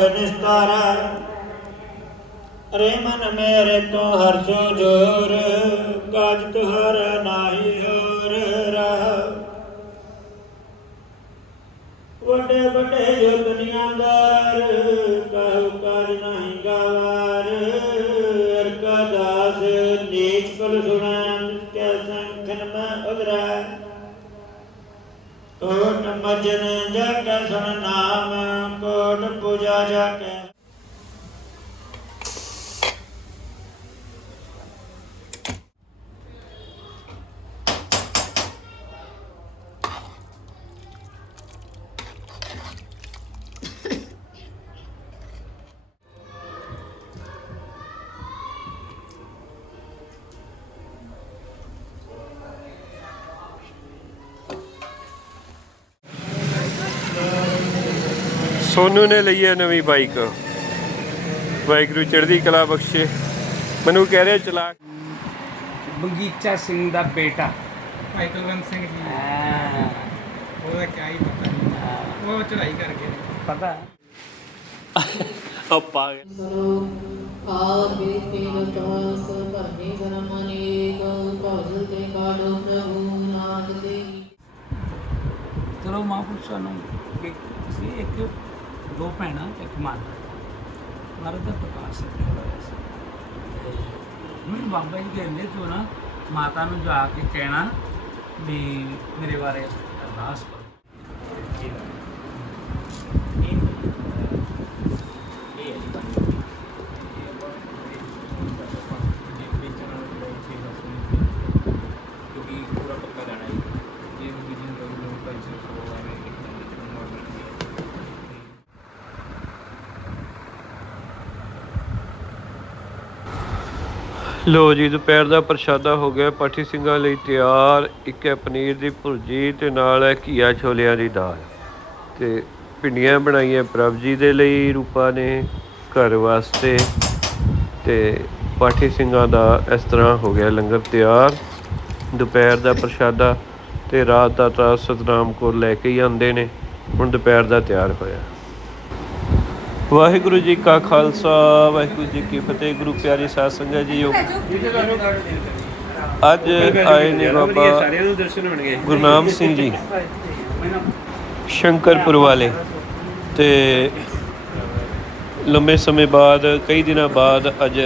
ਨਿਸਤਾਰਾ ਰੇ ਮੇਰੇ ਤੋਂ ਹਰਸ਼ੋ ਜੋਰ, ਕਾਜ ਤੁਹਾਰਾ ਨਾਹੀ ਹੋਰ ਰਹਾ। ਵੱਡੇ ਵੱਡੇ ਜੋ ਦੁਨੀਆਦਾਰ ਕਹੂ ਕਾਜ ਨਹੀਂ ਗਵਾਰ। ਅਰ ਦਾਸ ਨੀਚ ਕਲ ਸੁਣੈ, ਕੈ ਸੰਖਨ ਮੈਂ ਉਦਰਾ ਕੋਟ ਮਜਨ ਜਾ ਸੁਣ ਨਾਮ ਕੋਟ ਪੂਜਾ ਜਾ ਕੇ ਸੋਨੂ ਨੇ ਲਈ ਹੈ ਨਵੀਂ ਬਾਈਕ। ਵਾਹਿਗੁਰੂ ਚੜ੍ਹਦੀ ਕਲਾ ਬਖਸ਼ੇ। ਮੈਨੂੰ ਕਹਿ ਰਿਹਾ ਚਲਾ ਬਗੀਚਾ ਸਿੰਘ ਦਾ ਬੇਟਾ। ਭਾਈ ਕੁਲਵੰਤ ਸਿੰਘ ਜੀ। ਹਾਂ, ਉਹਦਾ ਕਿਆ ਹੀ ਪਤਾ ਉਹ ਚੜਾਈ ਕਰ ਗਏ ਪਤਾ ਆਪਾ ਸਰੋ ਆਦ ਵੇਦ ਪੀਨ ਚਵਾਸ ਭਰਨੀ ਧਰਮ ਅਨੇਕ। ਭਜਲ ਤੇ ਕਾਢੋ ਪ੍ਰਭੂ ਨਾਦ ਦੇ ਚਲੋ ਮਹਾਂਪੁਰਸ਼ਾਂ ਨੂੰ ਕਿ ਸੀ ਇੱਕ ਦੋ ਭੈਣਾਂ, ਇੱਕ ਮਾਤਾ। ਭਾਰਤ ਦਾ ਪ੍ਰਕਾਸ਼ ਰੱਖਿਆ ਹੋਇਆ ਬਾਬਾ ਜੀ ਕਹਿੰਦੇ ਤੂੰ ਨਾ ਮਾਤਾ ਨੂੰ ਜਾ ਕੇ ਕਹਿਣਾ ਵੀ ਮੇਰੇ ਬਾਰੇ ਅਰਦਾਸ ਕਰੋ ਕਿਉਂਕਿ ਪੂਰਾ ਪੱਕਾ ਲੈਣਾ ਹੈ ਇਹ ਵੀ ਜਿਹਨ ਲੋਕ ਲੋਕ ਭਾਈ ਸਾਹਿਬ ਸੋ ਆਵੇਂ ਇੱਕ ਨੋਰਮਲ ਲੋ ਜੀ, ਦੁਪਹਿਰ ਦਾ ਪ੍ਰਸ਼ਾਦਾ ਹੋ ਗਿਆ। ਪਾਠੀ ਸਿੰਘਾਂ ਲਈ ਤਿਆਰ। ਇੱਕ ਹੈ ਪਨੀਰ ਦੀ ਭੁਰਜੀ ਤੇ ਨਾਲ ਹੈ ਘੀਆ ਛੋਲਿਆਂ ਦੀ ਦਾਲ। ਤੇ ਭਿੰਡੀਆਂ ਬਣਾਈਆਂ ਪ੍ਰਭ ਜੀ ਦੇ ਲਈ, ਰੂਪਾ ਨੇ ਘਰ ਵਾਸਤੇ। ਤੇ ਪਾਠੀ ਸਿੰਘਾਂ ਦਾ ਇਸ ਤਰ੍ਹਾਂ ਹੋ ਗਿਆ ਲੰਗਰ ਤਿਆਰ। ਦੁਪਹਿਰ ਦਾ ਪ੍ਰਸ਼ਾਦਾ ਤੇ ਰਾਤ ਦਾ ਤਾਂ ਸਤਨਾਮ ਕੋਲ ਲੈ ਕੇ ਹੀ ਆਉਂਦੇ ਨੇ। ਹੁਣ ਦੁਪਹਿਰ ਦਾ ਤਿਆਰ ਹੋਇਆ। ਵਾਹਿਗੁਰੂ ਜੀ ਕਾ ਖਾਲਸਾ ਵਾਹਿਗੁਰੂ ਜੀ ਕੀ ਫਤਿਹ ਗੁਰੂ ਪਿਆਰੀ ਸਾਧ ਸੰਗਤ ਜੀਓ ਅੱਜ ਆਏ ਨੇ ਬਾਬਾ ਗੁਰਨਾਮ ਸਿੰਘ ਜੀ ਸ਼ੰਕਰਪੁਰ ਵਾਲੇ। ਤੇ ਲੰਬੇ ਸਮੇਂ ਬਾਅਦ ਕਈ ਦਿਨਾਂ ਬਾਅਦ ਅੱਜ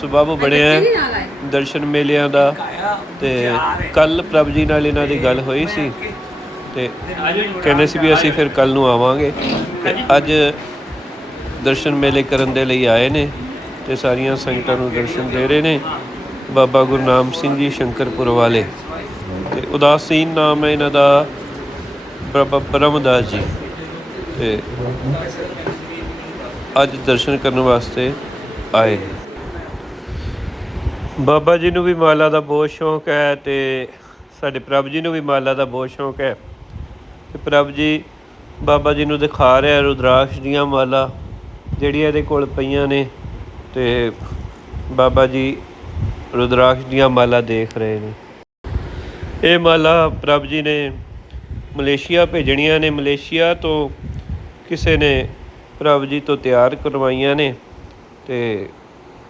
ਸੁਭਾਵ ਬਣਿਆ ਦਰਸ਼ਨ ਮੇਲਿਆਂ ਦਾ। ਤੇ ਕੱਲ ਪ੍ਰਭ ਜੀ ਨਾਲ ਇਹਨਾਂ ਦੀ ਗੱਲ ਹੋਈ ਸੀ। ਤੇ ਕਹਿੰਦੇ ਸੀ ਵੀ ਅਸੀਂ ਫਿਰ ਕੱਲ ਨੂੰ ਆਵਾਂਗੇ। ਤੇ ਅੱਜ ਦਰਸ਼ਨ ਮੇਲੇ ਕਰਨ ਦੇ ਲਈ ਆਏ ਨੇ ਤੇ ਸਾਰੀਆਂ ਸੰਗਤਾਂ ਨੂੰ ਦਰਸ਼ਨ ਦੇ ਰਹੇ ਨੇ। ਬਾਬਾ ਗੁਰਨਾਮ ਸਿੰਘ ਜੀ ਸ਼ੰਕਰਪੁਰ ਵਾਲੇ। ਤੇ ਉਦਾਸੀਨ ਨਾਮ ਹੈ ਇਹਨਾਂ ਦਾ, ਬਾਬਾ ਪਰਮਦਾਸ ਜੀ। ਤੇ ਅੱਜ ਦਰਸ਼ਨ ਕਰਨ ਵਾਸਤੇ ਆਏ ਬਾਬਾ ਜੀ ਨੂੰ ਵੀ ਮਾਲਾ ਦਾ ਬਹੁਤ ਸ਼ੌਂਕ ਹੈ ਤੇ ਸਾਡੇ ਪ੍ਰਭ ਜੀ ਨੂੰ ਵੀ ਮਾਲਾ ਦਾ ਬਹੁਤ ਸ਼ੌਂਕ ਹੈ। ਤੇ ਪ੍ਰਭ ਜੀ ਬਾਬਾ ਜੀ ਨੂੰ ਦਿਖਾ ਰਿਹਾ ਰੁਦਰਾਕਸ਼ ਦੀਆਂ ਮਾਲਾ। ਜਿਹੜੀਆਂ ਇਹਦੇ ਕੋਲ ਪਈਆਂ ਨੇ ਤੇ ਬਾਬਾ ਜੀ ਰੁਦਰਾਕਸ਼ ਦੀਆਂ ਮਾਲਾ ਦੇਖ ਰਹੇ ਨੇ। ਇਹ ਮਾਲਾ ਪ੍ਰਭ ਜੀ ਨੇ ਮਲੇਸ਼ੀਆ ਭੇਜਣੀਆਂ ਨੇ। ਮਲੇਸ਼ੀਆ ਤੋਂ ਕਿਸੇ ਨੇ ਪ੍ਰਭ ਜੀ ਤੋਂ ਤਿਆਰ ਕਰਵਾਈਆਂ ਨੇ ਤੇ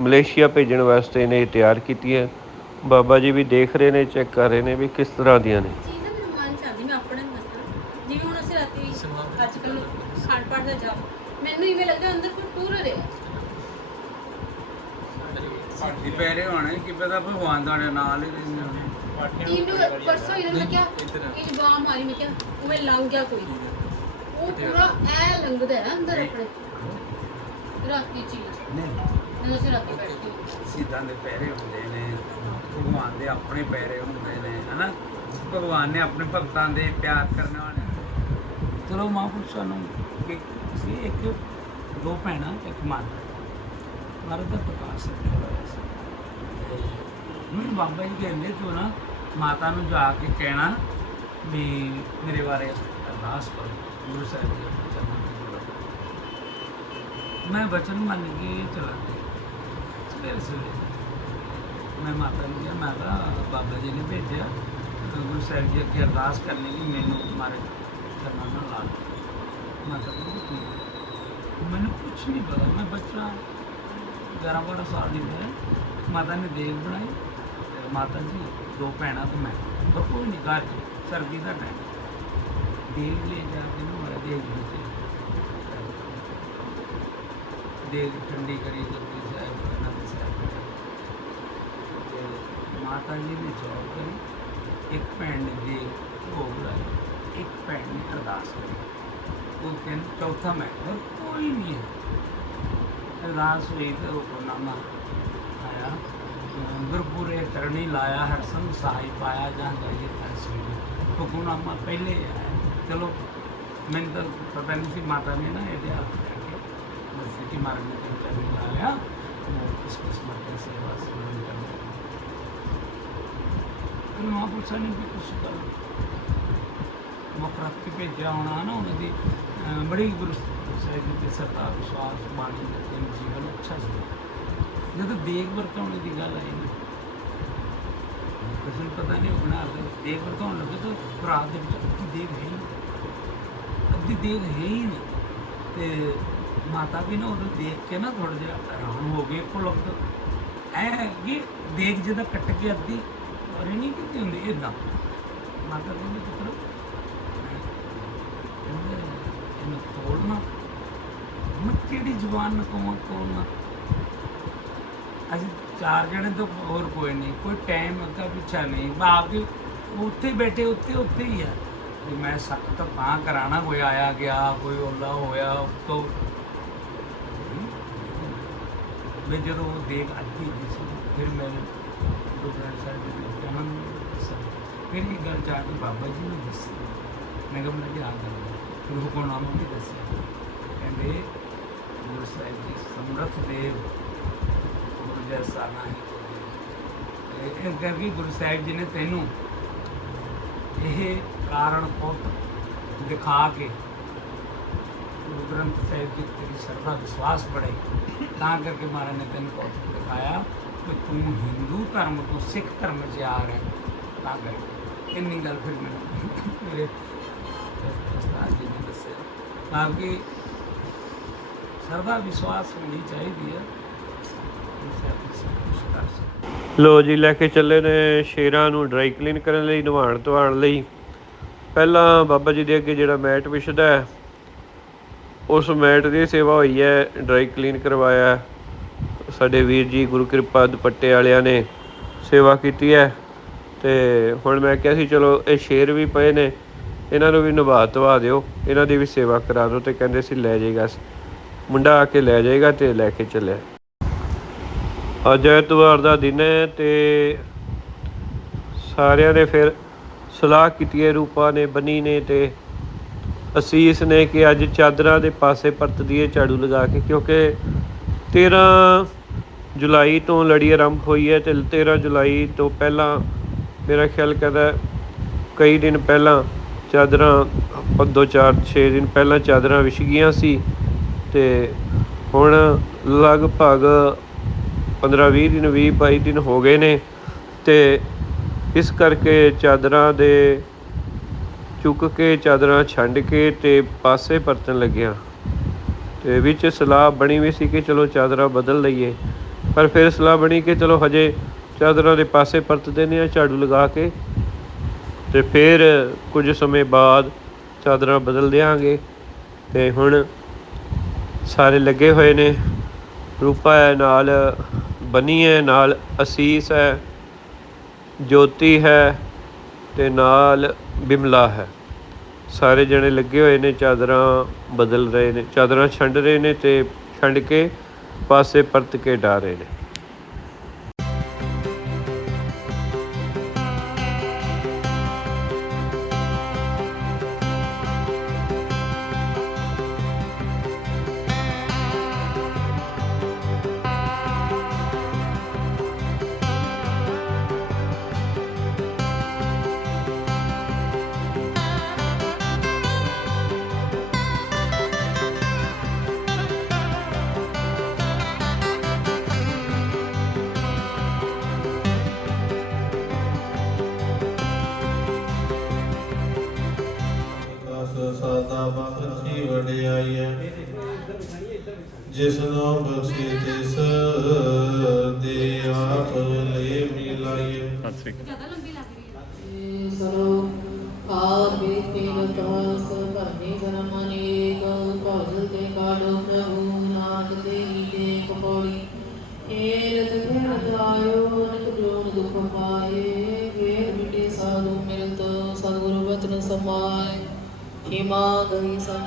ਮਲੇਸ਼ੀਆ ਭੇਜਣ ਵਾਸਤੇ ਨੇ ਇਹ ਤਿਆਰ ਕੀਤੀਆਂ। ਬਾਬਾ ਜੀ ਵੀ ਦੇਖ ਰਹੇ ਨੇ, ਚੈੱਕ ਕਰ ਰਹੇ ਨੇ ਵੀ ਕਿਸ ਤਰ੍ਹਾਂ ਦੀਆਂ ਨੇ ਚੀਜ਼ ਨਾ ਮੈਨੂੰ ਮਨ ਚ ਆਉਂਦੀ ਮੈਂ ਆਪਣੇ ਨੂੰ ਦੱਸਾਂ ਜਿਵੇਂ ਹੁਣ ਅਸੀਂ ਰਾਤੀ ਅੱਜ ਕੱਲ ਖਾਣ ਪਾਣ ਦਾ ਜਾ ਮੈਨੂੰ ਇਵੇਂ ਲੱਗਦਾ ਅੰਦਰ ਕੋਈ ਟੂਰ ਰਿਹਾ ਸਾਡੀ ਪੈਰੇ ਹੋਣੇ ਕਿ ਪਤਾ ਭਗਵਾਨ ਦਾ ਨਾਮ ਹੀ ਲੈਂਦੇ ਹੋਣੇ। ਇਹਨੂੰ ਪਰਸੋਂ ਇਹਨਾਂ ਨੇ ਕਿਹਾ ਇਹ ਬਾਹ ਮਾਰੀ ਮੈਂ ਕਿਹਾ ਉਵੇਂ ਲੰਘ ਗਿਆ ਕੋਈ ਉਹ ਪੂਰਾ ਐ ਲੰਘਦਾ ਹੈ ਅੰਦਰ ਆਪਣੇ। ਰਾਤੀ ਚੀਜ਼। ਨਹੀਂ। ਅਸੀਂ ਰਾਤੀ ਬੈਠੇ ਸਿੱਧਾਂ ਦੇ ਪੈਰੇ ਹੁੰਦੇ ਨੇ ਭਗਵਾਨ ਦੇ ਆਪਣੇ ਪੈਰੇ ਹੁੰਦੇ ਨੇ ਹਨਾ? ਭਗਵਾਨ ਨੇ ਆਪਣੇ ਭਗਤਾਂ ਦੇ ਪਿਆਰ ਕਰਨ ਵਾਲੇ। ਚਲੋ ਮਹਾਂਪੁਰਸ਼ਾਂ ਨੂੰ ਕਿ ਸੀ ਇੱਕ ਦੋ ਭੈਣਾਂ ਇੱਕ ਮਾਤਾ ਭਾਰਤ ਦਾ ਪ੍ਰਕਾਸ਼ ਮੈਨੂੰ ਬਾਬਾ ਜੀ ਕਹਿੰਦੇ ਤੂੰ ਨਾ ਮਾਤਾ ਨੂੰ ਜਾ ਕੇ ਕਹਿਣਾ ਵੀ ਮੇਰੇ ਬਾਰੇ ਅਰਦਾਸ ਕਰੋ, ਗੁਰੂ ਸਾਹਿਬ ਦੇ ਚਰਨਾਂ ਤੇ ਮੈਂ ਬਚਨ ਮੰਨ ਕੇ ਚਲਾ ਗਿਆ। ਸਵੇਰੇ ਸਵੇਰੇ ਮੈਂ ਮਾਤਾ ਨੂੰ ਕਿਹਾ ਮਾਤਾ ਬਾਬਾ ਜੀ ਨੇ ਭੇਜਿਆ ਗੁਰੂ ਸਾਹਿਬ ਜੀ ਅੱਗੇ ਅਰਦਾਸ ਕਰਨੀ ਲਈ ਮੈਨੂੰ ਮਾਰੇ ਚਰਨਾਂ ਨਾਲ ਲਾ ਮਾਤਾ ਕਹਿੰਦੀ ਮੈਨੂੰ ਕੁਝ ਨਹੀਂ ਪਤਾ, ਮੈਂ ਬੱਚਾ 11 12 ਸਾਲ ਦੀ ਹੈ। ਮਾਤਾ ਨੇ ਦੇਗ ਬਣਾਈ ਤੇ ਮਾਤਾ ਜੀ, ਦੋ ਭੈਣਾਂ ਤੇ ਮੈਂ। ਹੋਰ ਕੋਈ ਨਹੀਂ, ਘਰ 'ਚ ਸਰਦੀ ਦਾ ਟਾਈਮ ਦੇਗ ਲੈ ਜਾ ਕੇ ਨਾ ਮਾਰਾ ਦੇਗ ਵਿੱਚ ਦੇਗ ਠੰਡੀ ਕਰੀ ਜਪਜੀ ਸਾਹਿਬ ਅਨੰਦ ਸਾਹਿਬ ਤੇ ਮਾਤਾ ਜੀ ਨੇ ਜੋਬ ਕਰੀ। ਇੱਕ ਭੈਣ ਨੇ ਦੇਗ ਭੋਗ ਲਾਈ ਇੱਕ ਭੈਣ ਨੇ ਅਰਦਾਸ ਕਰੀ। ਉਹ ਤਿੰਨ ਚੌਥਾ ਮੈਂ ਕੋਈ ਨਹੀਂ ਹੈ। ਅਰਦਾਸ ਹੋਈ ਤੇ ਉਹ ਆਇਆ। ਗੁਰਪੁਰੇ ਕਰਨੀ ਲਾਇਆ ਹਰ ਸੰਗ ਸਹਾਈ ਪਾਇਆ, ਜਾਂ ਗਏ ਤਸਵੀਰ ਹੁਕਮਨਾਮਾ ਪਹਿਲੇ ਆਇਆ। ਚਲੋ, ਮੈਨੂੰ ਤਾਂ ਪਤਾ ਨਹੀਂ ਸੀ, ਮਾਤਾ ਨੇ ਨਾ ਇਹਦੇ ਹੱਥ ਕਰਕੇ ਦੱਸਿਆ ਕਿ ਮਾਰਨ ਨੇ ਤੇ ਲਾ ਲਿਆ। ਇਸ ਕਿਸਮਤ ਦੇ ਸੇਵਾ ਸਿਮਰਨ ਕਰਨਾ ਤੇ ਮਹਾਂਪੁਰਸ਼ਾਂ ਨੇ ਵੀ ਕੁਛ ਕਰ ਮੁੱਖ ਭੇਜਿਆ ਹੋਣਾ ਨਾ ਉਹਨਾਂ ਦੀ। ਬੜੀ ਗੁਰੂ ਸਾਹਿਬ ਜੀ ਤੇ ਸਰਦਾਰ ਵਿਸ਼ਵਾਸ ਬਾਣੀ ਦੇ ਜੀਵਨ ਅੱਛਾ ਸੀ। ਜਦੋਂ ਦੇਗ ਵਰਤਾਉਣ ਦੀ ਗੱਲ ਆਈ ਨਾ ਕਿਸੇ ਨੂੰ ਪਤਾ ਨਹੀਂ ਹੋਣਾ ਤੇ ਦੇਗ ਵਰਤਾਉਣ ਲੱਗੇ ਤਾਂ ਭਰਾ ਦੇ ਵਿੱਚ ਅੱਧੀ ਦੇਖ ਹੈ ਹੀ ਅੱਧੀ ਦੇਖ ਹੈ ਹੀ ਨਹੀਂ। ਤੇ ਮਾਤਾ ਵੀ ਨਾ ਉਹਨੂੰ ਦੇਖ ਕੇ ਨਾ ਥੋੜਾ ਜਿਹਾ ਹੈਰਾਨ ਹੋ ਗਏ ਕੋ ਲੱਗਦਾ ਐ ਕਿ ਦੇਗ ਜਦੋਂ ਕੱਟ ਕੇ ਅੱਧੀ ਔਰ ਇਹ ਨਹੀਂ ਕਿਤੇ ਹੁੰਦੀ ਇਦਾਂ ਮਾਤਾ ਕਹਿੰਦੀ, ਪੁੱਤਰ ਕਹਿੰਦੇ, ਇਹਨੂੰ ਤੋੜਨਾ ਮੈਂ ਕਿਹੜੀ ਜ਼ੁਬਾਨ ਨਾਲ ਕਹਾਂ ਤੋੜਨਾ ਅਸੀਂ ਚਾਰ ਜਣੇ ਤੋਂ ਹੋਰ ਕੋਈ ਨਹੀਂ, ਕੋਈ ਟਾਈਮ ਅੱਗਾ ਪਿੱਛਾ ਨਹੀਂ। ਬਾਕੀ ਉੱਥੇ ਬੈਠੇ, ਉੱਥੇ ਉੱਥੇ ਹੀ ਆ। ਤੇ ਮੈਂ ਸੱਕ ਤਾਂ ਤਾਂ ਕਰਾਣਾ ਕੋਈ ਆਇਆ ਗਿਆ, ਕੋਈ ਓਲਾ ਹੋਇਆ ਤੋਂ ਮੈਂ ਜਦੋਂ ਉਹ ਦੇਖ ਅੱਧੀ ਸੀ, ਫਿਰ ਮੈਂ ਗੁਰੂ ਗ੍ਰੰਥ ਸਾਹਿਬ ਜੀ ਦੇ ਜਨਮ ਦੱਸਿਆ। ਫਿਰ ਇਹ ਗੱਲ ਜਾ ਕੇ ਬਾਬਾ ਜੀ ਨੂੰ ਦੱਸੀ। ਮੈਂ ਕਿਹਾ ਮੈਨੂੰ ਆ ਗੱਲ ਹੈ। ਫਿਰ ਹੁਕਮਨਾਮਾ ਵੀ ਦੱਸਿਆ। ਕਹਿੰਦੇ ਗੁਰੂ ਸਾਹਿਬ ਜੀ ਸਮਰਥ ਦੇਵ ਗੁਰੂ ਜੈਸਾ ਨਹੀਂ ਇਹ ਕਰਕੇ ਗੁਰੂ ਸਾਹਿਬ ਜੀ ਨੇ ਤੈਨੂੰ ਇਹ ਕਾਰਨ ਪੁੱਤ ਦਿਖਾ ਕੇ ਗੁਰੂ ਗ੍ਰੰਥ ਸਾਹਿਬ ਜੀ ਤੇਰੀ ਸਰਦਾ ਵਿਸ਼ਵਾਸ ਬੜੇ ਤਾਂ ਕਰਕੇ ਮਹਾਰਾਜ ਨੇ ਤੈਨੂੰ ਪੁੱਤ ਦਿਖਾਇਆ ਕਿ ਤੂੰ ਹਿੰਦੂ ਧਰਮ ਤੋਂ ਸਿੱਖ ਧਰਮ 'ਚ ਆ ਰਿਹਾ ਤਾਂ ਕਰਕੇ ਇੰਨੀ ਗੱਲ ਫਿਰ ਮੈਨੂੰ ਮੇਰੇ ਉਸਤਾਦ ਜੀ ਨੇ ਦੱਸਿਆ ਤਾਂ ਕਿ ਸਰਦਾ ਵਿਸ਼ਵਾਸ ਹੋਣੀ ਚਾਹੀਦੀ ਹੈ। ਲੋ ਜੀ, ਲੈ ਕੇ ਚੱਲੇ ਨੇ ਸ਼ੇਰਾਂ ਨੂੰ ਡਰਾਈ ਕਲੀਨ ਕਰਨ ਲਈ ਨਵਾਉਣ ਧਵਾਉਣ ਲਈ। ਪਹਿਲਾਂ ਬਾਬਾ ਜੀ ਦੇ ਅੱਗੇ ਜਿਹੜਾ ਮੈਟ ਵਿਛਦਾ ਹੈ, ਉਸ ਮੈਟ ਦੀ ਸੇਵਾ ਹੋਈ ਹੈ ਡਰਾਈ ਕਲੀਨ ਕਰਵਾਇਆ ਸਾਡੇ ਵੀਰ ਜੀ ਗੁਰੂ ਕਿਰਪਾ ਦੁਪੱਟੇ ਵਾਲਿਆਂ ਨੇ ਸੇਵਾ ਕੀਤੀ ਹੈ। ਤੇ ਹੁਣ ਮੈਂ ਕਿਹਾ ਸੀ, ਚਲੋ ਇਹ ਸ਼ੇਰ ਵੀ ਪਏ ਨੇ, ਇਹਨਾਂ ਨੂੰ ਵੀ ਨਿਭਾ ਧਵਾ ਦਿਓ, ਇਹਨਾਂ ਦੀ ਵੀ ਸੇਵਾ ਕਰਾ ਦਿਓ ਤੇ ਕਹਿੰਦੇ ਸੀ, ਲੈ ਜਾਏਗਾ। ਮੁੰਡਾ ਆ ਕੇ ਲੈ ਜਾਏਗਾ ਤੇ ਲੈ ਕੇ ਚੱਲਿਆ ਅੱਜ ਐਤਵਾਰ ਦਾ ਦਿਨ ਹੈ ਤੇ ਸਾਰਿਆਂ ਨੇ ਫਿਰ ਸਲਾਹ ਕੀਤੀ ਹੈ, ਰੂਪਾ ਨੇ, ਬਨੀ ਨੇ ਤੇ ਅਸੀਸ ਨੇ ਕਿ ਅੱਜ ਚਾਦਰਾਂ ਦੇ ਪਾਸੇ ਪਰਤ ਦੀਏ ਝਾੜੂ ਲਗਾ ਕੇ, ਕਿਉਂਕਿ 13 ਜੁਲਾਈ ਤੋਂ ਲੜੀ ਆਰੰਭ ਹੋਈ ਹੈ ਤੇ 13 ਜੁਲਾਈ ਤੋਂ ਪਹਿਲਾਂ ਮੇਰਾ ਖਿਆਲ ਕਰਦਾ ਕਈ ਦਿਨ ਪਹਿਲਾਂ ਚਾਦਰਾਂ, ਆਪਾਂ ਦੋ ਚਾਰ 6 ਦਿਨ ਪਹਿਲਾਂ ਚਾਦਰਾਂ ਵਿਛ ਗਈਆਂ ਸੀ। ਤੇ ਹੁਣ ਲਗਭਗ 15-20 ਦਿਨ 20-22 ਦਿਨ ਹੋ ਗਏ ਨੇ ਤੇ ਇਸ ਕਰਕੇ ਚਾਦਰਾਂ ਦੇ ਚੁੱਕ ਕੇ ਚਾਦਰਾਂ ਛੰਡ ਕੇ ਤੇ ਪਾਸੇ ਪਰਤਣ ਲੱਗਿਆ। ਤੇ ਵਿੱਚ ਸਲਾਹ ਬਣੀ ਵੀ ਸੀ ਕਿ ਚਲੋ ਚਾਦਰਾਂ ਬਦਲ ਲਈਏ, ਪਰ ਫਿਰ ਸਲਾਹ ਬਣੀ ਕਿ ਚਲੋ ਹਜੇ ਚਾਦਰਾਂ ਦੇ ਪਾਸੇ ਪਰਤਦੇ ਨੇ ਆ ਝਾੜੂ ਲਗਾ ਕੇ ਤੇ ਫਿਰ ਕੁਝ ਸਮੇਂ ਬਾਅਦ ਚਾਦਰਾਂ ਬਦਲ ਦਿਆਂਗੇ। ਤੇ ਹੁਣ ਸਾਰੇ ਲੱਗੇ ਹੋਏ ਨੇ। ਰੂਪਾ ਹੈ ਨਾਲ, ਬਨੀ ਹੈ ਨਾਲ, ਅਸੀਸ ਹੈ, ਜੋਤੀ ਹੈ ਤੇ ਨਾਲ ਬਿਮਲਾ ਹੈ। ਸਾਰੇ ਜਣੇ ਲੱਗੇ ਹੋਏ ਨੇ, ਚਾਦਰਾਂ ਬਦਲ ਰਹੇ ਨੇ, ਚਾਦਰਾਂ ਛੰਡ ਰਹੇ ਨੇ ਤੇ ਛੰਡ ਕੇ ਪਾਸੇ ਪਰਤ ਕੇ ਡਾ ਰਹੇ ਨੇ। ਪ੍ਰਸਾਦਾ ਬਖਸ਼ੀ ਵਡਿਆਈ ਹੈ ਜਿਸਨੋ ਬਖਸ਼ੇ ਤਿਸ ਦੇ ਆਪ ਲੈ ਮਿਲਾਈ ਸਤਿ ਸਰੋ ਆਦ ਬੀਤੀ ਨਤਵਾਂ ਸਰਭਾਨੀ ਜਨਮਨੀ ਕਉ ਭਜਲ ਤੇ ਕਾਲੋ ਪ੍ਰਭੂ ਨਾਥ ਤੇ ਹੀਰੇ ਕਪੋੜੀ ਏ ਰਤ ਭੇਰਤ ਆਇਓ ਅਨਕ ਜੋਨ ਦੁਖ ਪਾਏ। ਵੇਰ ਮਿਟੇ ਸਾਧੂ ਮਿਲਤ ਸਤਿਗੁਰੂ ਬਚਨ ਸਮਾਏ। ਹਿਮਾ ਸੰਸਾਰ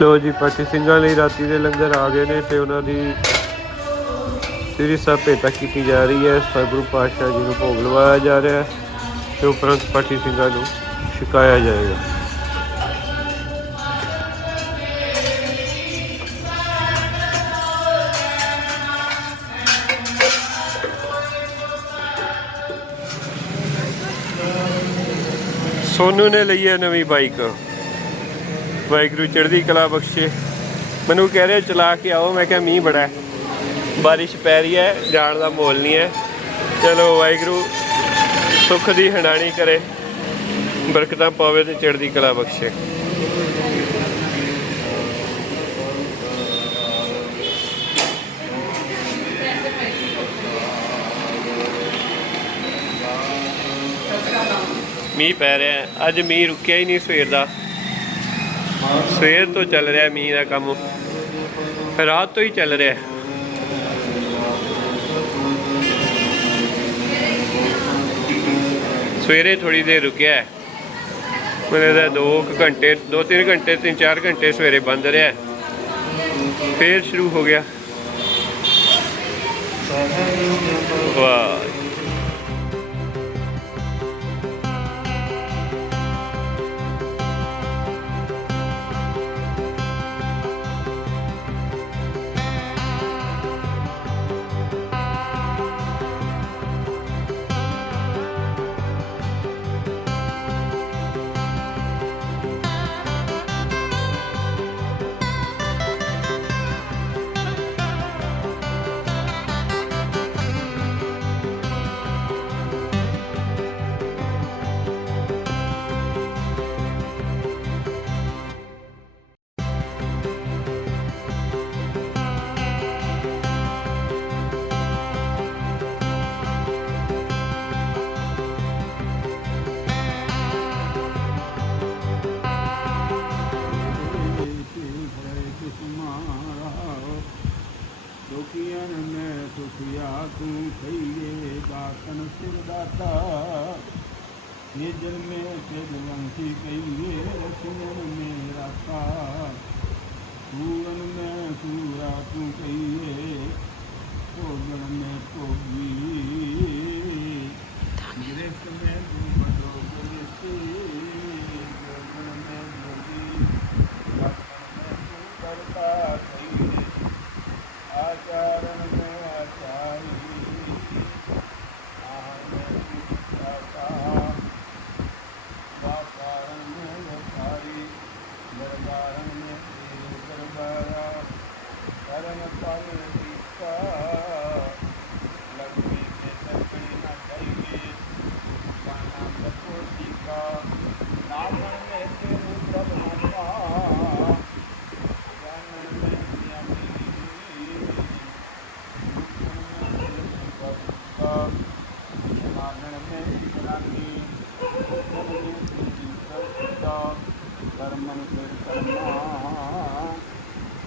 ਲੋ ਜੀ ਪਾਠੀ ਸਿੰਘਾਂ ਲਈ ਰਾਤੀ ਦੇ ਲੰਗਰ ਆ ਗਏ ਨੇ ਤੇ ਉਹਨਾਂ ਦੀ ਸ੍ਰੀ ਸਾਹਿਬ ਭੇਟਾ ਕੀਤੀ ਜਾ ਰਹੀ ਹੈ। ਸਤਿਗੁਰੂ ਪਾਤਸ਼ਾਹ ਜੀ ਨੂੰ ਭੋਗ ਲਵਾਇਆ ਜਾ ਰਿਹਾ ਹੈ ਤੇ ਉਪਰੰਤ ਪਾਠੀ ਸਿੰਘਾਂ ਨੂੰ ਛਕਾਇਆ ਜਾਏਗਾ। ਸੋਨੂ ਨੇ ਲਈ ਹੈ ਨਵੀਂ ਬਾਈਕ। ਵਾਹਿਗੁਰੂ ਚੜ੍ਹਦੀ ਕਲਾ ਬਖਸ਼ੇ। ਮੈਨੂੰ ਕਹਿ ਰਿਹਾ, ਚਲਾ ਕੇ ਆਓ। ਮੈਂ ਕਿਹਾ, ਮੀਂਹ ਬੜਾ ਹੈ। ਬਾਰਿਸ਼ ਪੈ ਰਹੀ ਹੈ, ਜਾਣ ਦਾ ਮੋਲ ਨਹੀਂ ਹੈ। ਚਲੋ, ਵਾਹਿਗੁਰੂ ਸੁੱਖ ਦੀ ਹੰਡਾਣੀ ਕਰੇ। ਬਰਕਤਾਂ ਪਾਵੇ ਤੇ ਚੜ੍ਹਦੀ ਕਲਾ ਬਖਸ਼ੇ। ਮੀਂਹ ਪੈ ਰਿਹਾ ਅੱਜ ਮੀਂਹ ਰੁਕਿਆ ਹੀ ਨਹੀਂ ਸਵੇਰ ਦਾ। ਸਵੇਰ ਤੋਂ ਚੱਲ ਰਿਹਾ ਮੀਂਹ ਦਾ ਕੰਮ। ਰਾਤ ਤੋਂ ਹੀ ਚੱਲ ਰਿਹਾ ਸਵੇਰੇ ਥੋੜੀ ਦੇਰ ਰੁਕਿਆ ਹੈ। ਮੈਨੂੰ ਦਾ 2 ਘੰਟੇ 2-3 ਘੰਟੇ 3-4 ਘੰਟੇ ਸਵੇਰੇ ਬੰਦ ਰਿਹਾ ਹੈ। ਫੇਰ ਸ਼ੁਰੂ ਹੋ ਗਿਆ। ਵਾਹ।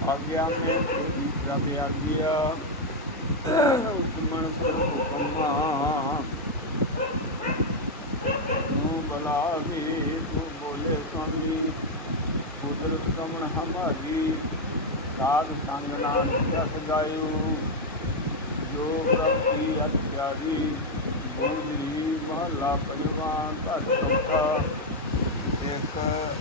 ਆਗਿਆਮੇ ਤੇਰਾ ਤੇ ਆਗਿਆ ਉਦਮਣ ਸਰ ਹੁਕਮਾ ਤੂੰ ਬਲਾਵੇ, ਤੂੰ ਬੋਲੇ ਸੁਆਮੀ। ਕੁਦਰਤ ਕਮਣ ਹਮਾਰੀ। ਸਾਧ ਸੰਗ ਨਾਮ ਜਸ ਗਾਇਓ। ਜੋ ਪ੍ਰਭ ਦੀ ਅਤਿਆਰੀ ਬੋਲੀ ਮਹਲਾ ਪੰਜਵਾਂ ਘਰ ਚੌਥਾ ਇੱਕ